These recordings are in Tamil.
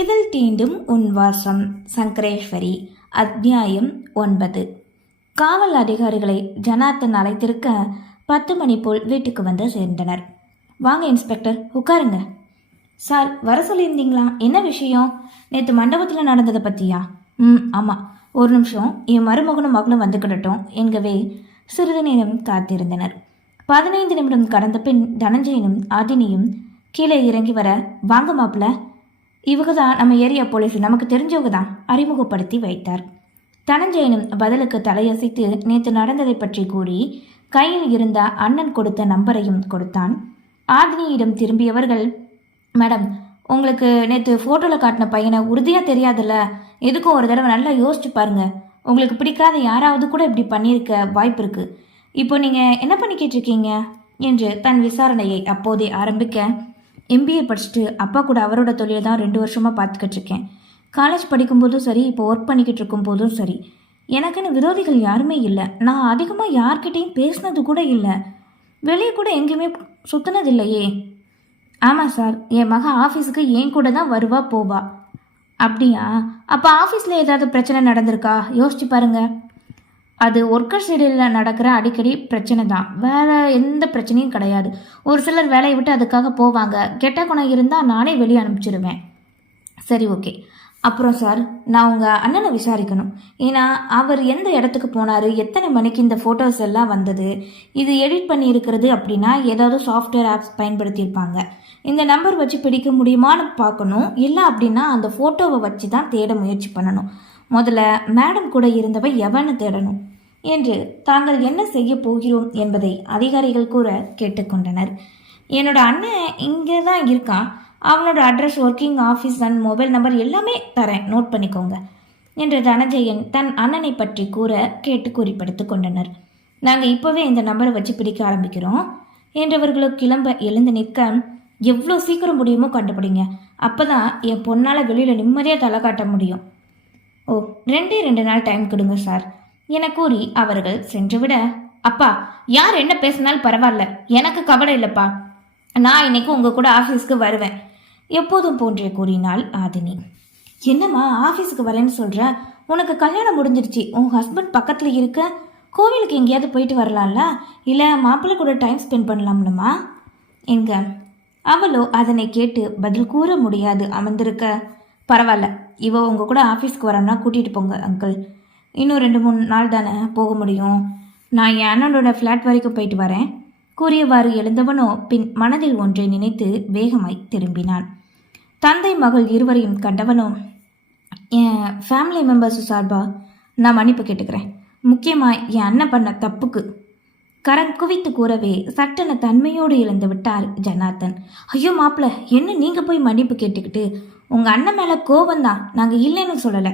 இதில் தீண்டும் உன்வாசம். சங்கரேஸ்வரி அத்தியாயம் ஒன்பது. காவல் அதிகாரிகளை ஜனார்த்தன் அழைத்திருக்க பத்து மணி போல் வீட்டுக்கு வந்து சேர்ந்தனர். வாங்க இன்ஸ்பெக்டர் உட்காருங்க. சார் வர சொல்லியிருந்தீங்களா? என்ன விஷயம்? நேற்று மண்டபத்தில் நடந்ததை பற்றியா ம் ஆமாம் ஒரு நிமிஷம் என் மருமகனும் மகளும் வந்துக்கிடட்டும் என்கவே சிறிது நேரம் காத்திருந்தனர். பதினைந்து நிமிடம் கடந்த பின் தனஞ்சயனும் ஆதினியும் கீழே இறங்கி வர வாங்க மாப்பிள்ள இவங்க தான் நம்ம ஏரியா போலீஸ் நமக்கு தெரிஞ்சவங்க தான் அறிமுகப்படுத்தி வைத்தார். தனஞ்சயனும் பதிலுக்கு தலையசைத்து நேற்று நடந்ததை பற்றி கூறி கையில் இருந்த அண்ணன் கொடுத்த நம்பரையும் கொடுத்தான். ஆதினியிடம் திரும்பியவர்கள் மேடம் உங்களுக்கு நேற்று ஃபோட்டோவில் காட்டின பையனை உறுதியாக தெரியாதுல்ல? எதுக்கும் ஒரு தடவை நல்லா யோசிச்சு பாருங்க. உங்களுக்கு பிடிக்காத யாராவது கூட இப்படி பண்ணியிருக்க வாய்ப்பு இருக்குது இப்போ நீங்கள் என்ன பண்ணிக்கிட்டு இருக்கீங்க? என்று தன் விசாரணையை அப்போதே ஆரம்பிக்க எம்பிஏ படிச்சுட்டு அப்பா கூட அவரோட தொழிலை தான் ரெண்டு வருஷமாக பார்த்துக்கிட்டு இருக்கேன் காலேஜ் படிக்கும்போதும் சரி இப்போ ஒர்க் பண்ணிக்கிட்டு இருக்கும் போதும் சரி எனக்குன்னு விரோதிகள் யாருமே இல்லை. நான் அதிகமாக யார்கிட்டையும் பேசினது கூட இல்லை. வெளியே கூட எங்கேயுமே சுத்தினது இல்லையே. ஆமாம் சார் என் மக ஆஃபீஸுக்கு என் கூட தான் வருவா போவா. அப்படியா? அப்போ ஆஃபீஸில் ஏதாவது பிரச்சனை நடந்திருக்கா? யோசிச்சு பாருங்கள் அது ஒர்க்கர் இடையில் நடக்கிற அடிக்கடி பிரச்சனை தான் வேற எந்த பிரச்சனையும் கிடையாது. ஒரு சிலர் வேலையை விட்டு அதுக்காக போவாங்க. கெட்ட குணம் இருந்தால் நானே வெளியே அனுப்பிச்சிடுவேன் சரி ஓகே அப்புறம் சார் நான் உங்கள் அண்ணனை விசாரிக்கணும். ஏன்னா அவர் எந்த இடத்துக்கு போனார்? எத்தனை மணிக்கு இந்த ஃபோட்டோஸ் எல்லாம் வந்தது? இது எடிட் பண்ணி இருக்கிறது அப்படின்னா ஏதாவது சாஃப்ட்வேர் ஆப்ஸ் பயன்படுத்தியிருப்பாங்க. இந்த நம்பர் வச்சு பிடிக்க முடியுமான்னு பார்க்கணும். இல்லை அப்படின்னா அந்த ஃபோட்டோவை வச்சு தான் தேட முயற்சி பண்ணணும். முதல்ல மேடம் கூட இருந்தவை எவன்னு தேடணும் என்று தாங்கள் என்ன செய்ய போகிறோம் என்பதை அதிகாரிகள் கூற கேட்டுக்கொண்டனர். என்னோட அண்ணன் இங்கே தான் இருக்கான். அவனோட address working office and mobile number எல்லாமே தரேன். நோட் பண்ணிக்கோங்க என்று தனஜெயன் தன் அண்ணனை பற்றி கூற கேட்டு குறிப்பிடுத்து கொண்டனர். நாங்கள் இப்போவே இந்த நம்பரை வச்சு பிடிக்க ஆரம்பிக்கிறோம் என்றவர்களோ கிளம்ப எழுந்து நிற்க எவ்வளோ சீக்கிரம் முடியுமோ கண்டுபிடிங்க. அப்போ தான் என் பொண்ணால் வெளியில் நிம்மதியாக தலை காட்ட முடியும். ஓ ரெண்டே ரெண்டு நாள் டைம் கொடுங்க சார் என கூறி அவர்கள் சென்றுவிட அப்பா யார் என்ன பேசினாலும் பரவாயில்ல. எனக்கு கவலை இல்லைப்பா. நான் இன்னைக்கு உங்க கூட ஆஃபீஸ்க்கு வருவேன். எப்போதும் போன்றே கூறினாள் ஆதினி. என்னம்மா ஆஃபீஸுக்கு வரேன்னு சொல்ற? உனக்கு கல்யாணம் முடிஞ்சிருச்சு. உன் ஹஸ்பண்ட் பக்கத்தில் இருக்க? கோவிலுக்கு எங்கேயாவது போயிட்டு வரலாம்ல? இல்லை மாப்பிள்ளை கூட டைம் ஸ்பெண்ட் பண்ணலாம்லம்மா? எங்க அவளோ அதனை கேட்டு பதில் கூற முடியாது. அமர்ந்திருக்க. பரவாயில்ல. இவ உங்கள் கூட ஆஃபீஸ்க்கு வரேன்னா கூட்டிகிட்டு போங்க அங்கிள் இன்னும் ரெண்டு மூணு நாள் தானே போக முடியும். நான் என் அண்ணனோட ஃப்ளாட் வரைக்கும் போயிட்டு வரேன். கூறியவாறு எழுந்தவனோ பின் மனதில் ஒன்றை நினைத்து வேகமாய் திரும்பினான். தந்தை மகள் இருவரையும் கண்டவனோ என் ஃபேமிலி மெம்பர்ஸ் சார்பா? நான் மன்னிப்பு கேட்டுக்கிறேன். முக்கியமாக என் அண்ணன் பண்ண தப்புக்கு கரம் குவித்து கூறவே சட்டென தன்மையோடு இழந்து விட்டார் ஜனார்த்தன் ஐயோ மாப்பிள்ள என்ன நீங்கள் போய் மன்னிப்பு கேட்டுக்கிட்டு? உங்கள் அண்ணன் மேலே கோபந்தான் நாங்கள் இல்லைன்னு சொல்லலை.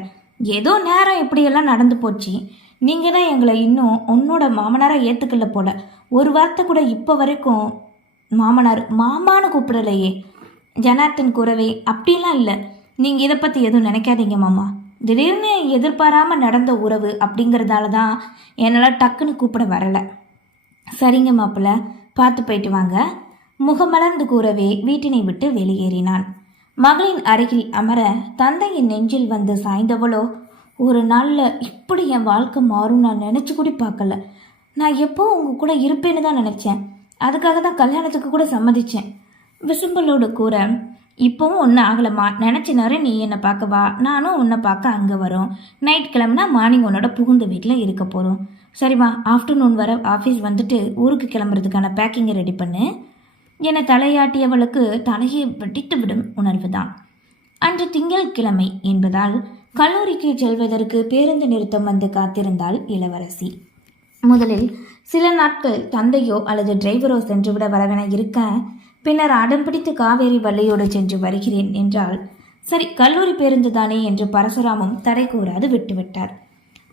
ஏதோ நேரம் இப்படியெல்லாம் நடந்து போச்சு. நீங்கள் தான் எங்களை இன்னும் உன்னோட மாமனாராக ஏற்றுக்கல போல. ஒரு வார்த்தை கூட இப்போ வரைக்கும் மாமனார் மாமான்னு கூப்பிடலையே. ஜனார்த்தன் கூறவே அப்படிலாம் இல்லை. நீங்கள் இதை பற்றி எதுவும் நினைக்காதீங்க மாமா. திடீர்னு எதிர்பாராமல் நடந்த உறவு அப்படிங்கிறதால தான் என்னால் டக்குன்னு கூப்பிட வரலை. சரிங்க மாப்பிள்ள பார்த்து போயிட்டு வாங்க. முகமலர்ந்து கூறவே வீட்டினை விட்டு வெளியேறினான். மகளின் அருகில் அமர தந்தையின் நெஞ்சில் வந்து சாய்ந்தவளோ ஒரு நாளில் இப்படி என் வாழ்க்கை மாறும் நான் நினச்சி கூட பார்க்கல. நான் எப்போ உங்க கூட இருப்பேன்னு தான் நினச்சேன். அதுக்காக தான் கல்யாணத்துக்கு கூட சம்மதிச்சேன். விசும்பலோடு கூற இப்போவும் ஒன்றும் ஆகலம்மா. நினச்ச நேரம் நீ என்னை பார்க்க வா. நானும் உன்னை பார்க்க அங்கே வரோம். நைட் கிளம்புனா மார்னிங் உன்னோட புகுந்த வீட்டில் இருக்க போகிறோம் சரிம்மா ஆஃப்டர்நூன் வர ஆஃபீஸ் வந்துட்டு ஊருக்கு கிளம்புறதுக்கான பேக்கிங்கை ரெடி பண்ணு. என தலையாட்டியவளுக்கு தலையை வெட்டித்து விடும் உணர்வுதான். அன்று திங்கட்கிழமை என்பதால் கல்லூரிக்கு செல்வதற்கு பேருந்து நிறுத்தம் வந்து காத்திருந்தாள் இளவரசி. முதலில் சில நாட்கள் தந்தையோ அல்லது டிரைவரோ சென்றுவிட வரவென இருக்க பின்னர் அடம் பிடித்து காவேரி வள்ளியோடு சென்று வருகிறேன் என்றால் சரி கல்லூரி பேருந்து தானே என்று பரசுராமும் தடை கூறாது விட்டுவிட்டார்.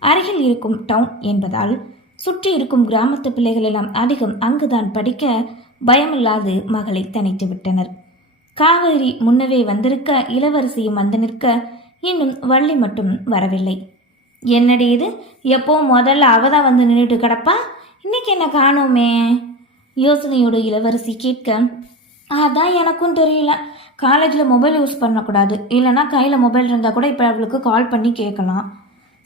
அருகில் இருக்கும் டவுன் என்பதால் சுற்றி இருக்கும் கிராமத்து பிள்ளைகள் எல்லாம் அதிகம் அங்குதான் படிக்க பயமில்லாது மகளை தனித்து விட்டனர். காவேரி முன்னவே வந்திருக்க இளவரசியும் வந்து நிற்க இன்னும் வள்ளி மட்டும் வரவில்லை. என்னடி இது? எப்போ முதல்ல அவ தான் வந்து நின்றுட்டு கிடப்பா? இன்னைக்கு என்ன காணோமே? யோசனையோடு இளவரசி கேட்க அதான் எனக்கும் தெரியல. காலேஜில் மொபைல் யூஸ் பண்ணக்கூடாது. இல்லைன்னா கையில் மொபைல் இருந்தால் கூட இப்போ அவளுக்கு கால் பண்ணி கேட்கலாம்.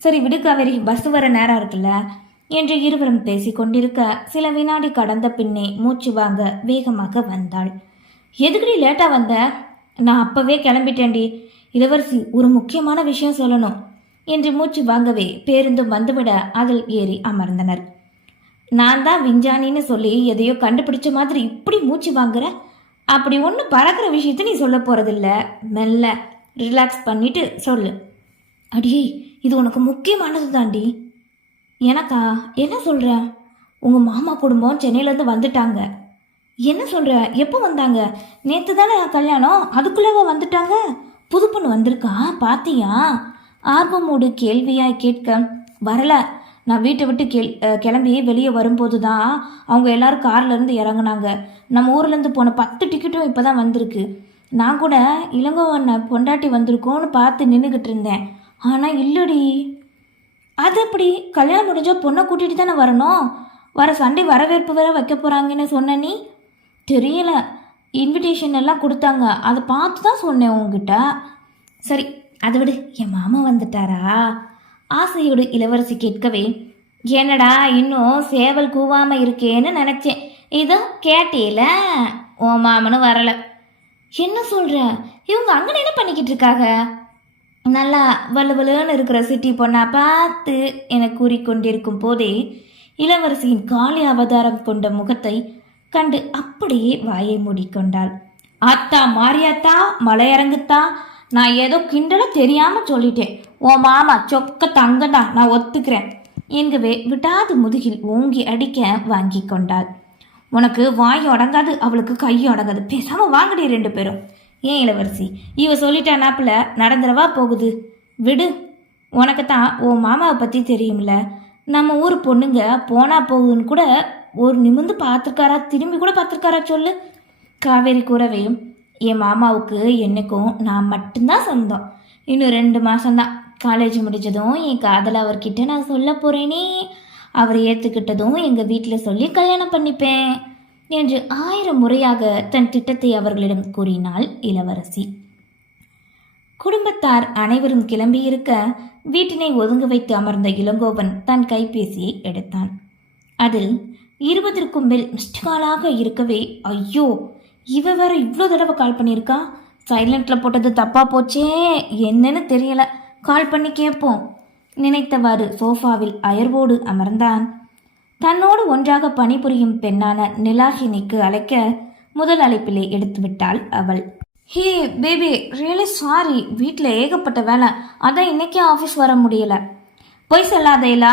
சரி விடு காவேரி பஸ் வர நேரம் இருக்குல்ல? என்று இருவரும் பேசிக்கொண்டிருக்க சில வினாடி கடந்த பின்னே மூச்சு வாங்க வேகமாக வந்தாள். எதுக்குடி லேட்டாக வந்த? நான் அப்போவே கிளம்பிட்டேன்டி. இளவரசி ஒரு முக்கியமான விஷயம் சொல்லணும். என்று மூச்சு வாங்கவே பேருந்தும் வந்துவிட அதில் ஏறி அமர்ந்தனர். நான் தான் விஞ்ஞானின்னு சொல்லி எதையோ கண்டுபிடிச்ச மாதிரி இப்படி மூச்சு வாங்குற? அப்படி ஒன்றும் பறக்கிற விஷயத்த நீ சொல்ல போகிறதில்ல மெல்ல ரிலாக்ஸ் பண்ணிட்டு சொல்லு. அடியே இது உனக்கு முக்கியமானது தாண்டி. எனக்கா? என்ன சொல்கிற உங்கள் மாமா குடும்பம் சென்னையிலேருந்து வந்துட்டாங்க. என்ன சொல்கிற எப்போ வந்தாங்க? நேற்று தானே கல்யாணம். அதுக்குள்ளேவா வந்துட்டாங்க? புது பொண்ணு வந்திருக்கா? பாத்தியா? ஆர்வமோடு கேள்வியாய் கேட்க வரல. நான் வீட்டை விட்டு கெல் கிளம்பி வெளியே வரும்போது தான் அவங்க எல்லாரும் கார்லேருந்து இறங்குனாங்க. நம்ம ஊர்லேருந்து போன பத்து டிக்கெட்டும் இப்போ தான் வந்திருக்கு. நான் கூட இளங்கோவனை பொண்டாட்டி வந்திருக்கோன்னு பார்த்து நின்றுக்கிட்டு இருந்தேன். ஆனால் இல்லடி. அது அப்படி கல்யாணம் முடிஞ்சால் பொண்ணை கூட்டிகிட்டு தானே வரணும்? வர சண்டே வரவேற்பு வேற வைக்க போகிறாங்கன்னு சொன்ன நீ? தெரியல. இன்விடேஷன் எல்லாம் கொடுத்தாங்க. அதை பார்த்து தான் சொன்னேன் உங்ககிட்ட சரி அதை விடு. என் மாமா வந்துட்டாரா? ஆசையோடு இளவரசி கேட்கவே என்னடா இன்னும் சேவல் கூவாமல் இருக்கேன்னு நினச்சேன். இதோ கேட்டேல. ஓ மாமனும் வரலை. என்ன சொல்கிற இவங்க அங்கே என்ன பண்ணிக்கிட்டு இருக்காங்க? நல்லா வலுவலுன்னு இருக்கிற சிட்டி பொண்ணை பார்த்து என கூறிக்கொண்டிருக்கும் போதே இளவரசியின் காளி அவதாரம் கொண்ட முகத்தை கண்டு அப்படியே வாயை மூடிக்கொண்டாள். ஆத்தா மாரியாத்தா மலையரங்குத்தா நான் ஏதோ கிண்டல தெரியாம சொல்லிட்டேன். ஓ மாமா சொக்க தங்கடா நான் ஒத்துக்கிறேன். என்கவே விடாது முதுகில் ஓங்கி அடிக்க வாங்கி கொண்டாள் உனக்கு வாய் அடங்காது அவளுக்கு கை அடங்காது பேசாம வாங்கடி ரெண்டு பேரும். ஏன் இளவரசி இவ சொல்லிட்டானாப்புல நடந்துடவா போகுது. விடு. உனக்கு தான் உன் மாமாவை பற்றி தெரியும்ல. நம்ம ஊர் பொண்ணுங்க போனா போகுதுன்னு கூட ஒரு நிமிர்ந்து பார்த்துருக்காரா திரும்பி கூட பார்த்துருக்காரா சொல்லு. காவேரி கூறவையும் என் மாமாவுக்கு என்னைக்கும் நான் மட்டும்தான் சொந்தம். இன்னும் ரெண்டு மாதம்தான் காலேஜ் முடிஞ்சதும் என் காதலை அவர்கிட்ட நான் சொல்ல போகிறேனே அவர் ஏற்றுக்கிட்டதும் எங்கள் வீட்டில் சொல்லி கல்யாணம் பண்ணிப்பேன். என்று ஆயிரம் முறையாக தன் திட்டத்தை அவர்களிடம் கூறினாள் இளவரசி. குடும்பத்தார் அனைவரும் கிளம்பியிருக்க வீட்டினை ஒதுங்க வைத்து அமர்ந்த இளங்கோவன் தன் கைபேசியை எடுத்தான். அதில் இருபதற்கும் மேல் மிஸ்ட் காலாக இருக்கவே ஐயோ இவ வேற இவ்வளோ தடவை கால் பண்ணியிருக்கா? சைலண்ட்ல போட்டது தப்பா போச்சே என்னன்னு தெரியல. கால் பண்ணி கேட்போம். நினைத்தவாறு சோஃபாவில் அயர்வோடு அமர்ந்தான். தன்னோடு ஒன்றாக பணிபுரியும் பெண்ணான நிலாகினிக்கு அழைக்க முதல் அழைப்பிலே எடுத்து விட்டாள் அவள். ஹே பேபி ரியலி சாரி வீட்டில் ஏகப்பட்ட வேலை. அதான் இன்னைக்கே ஆஃபீஸ் வர முடியல. பொய் சொல்லாதேலா?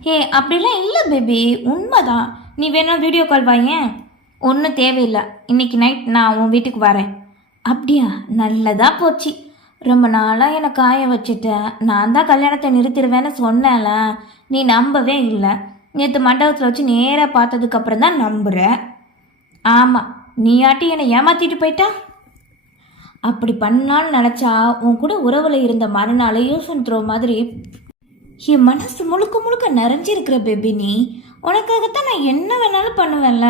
ஹே அப்படிலாம் இல்லை பேபி. உண்மைதான். நீ வேணா வீடியோ கால் வாயேன் ஒன்றும் தேவையில்லை. இன்னைக்கு நைட் நான் உன் வீட்டுக்கு வரேன். அப்படியா? நல்லதாக போச்சு. ரொம்ப நாளாக என்னை காய வச்சுட்டேன் நான் தான் கல்யாணத்தை நிறுத்திடுவேன்னு சொன்னேன்ல. நீ நம்பவே இல்லை. நேற்று மண்டபத்தில் வச்சு நேராக பார்த்ததுக்கு அப்புறம் தான் நம்புகிறேன் ஆமாம் நீயாட்டி என்னை ஏமாத்திட்டு போயிட்டா? அப்படி பண்ணான்னு நினச்சா உன் கூட உறவில் இருந்த மறுநாள் யூசன் த்ரோ மாதிரி என் மனசு முழுக்க முழுக்க நிறைஞ்சிருக்கிற பேபி நீ. உனக்காகத்தான் நான் என்ன வேணாலும் பண்ணுவேன்ல.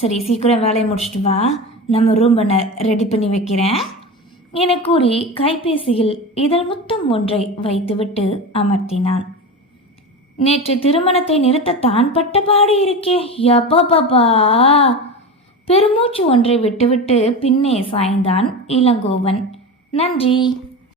சரி சீக்கிரம் வேலையை முடிச்சிட்டு வா. நம்ம ரூமை ரெடி பண்ணி வைக்கிறேன். என கூறி கைபேசியில் இதழ் முத்தம் ஒன்றை வைத்துவிட்டு அமர்த்தினான். நேற்று திருமணத்தை நிறுத்த தான் பட்ட பாடு இருக்கே யப்பா பெருமூச்சு ஒன்றை விட்டுவிட்டு பின்னே சாய்ந்தான் இளங்கோவன். நன்றி.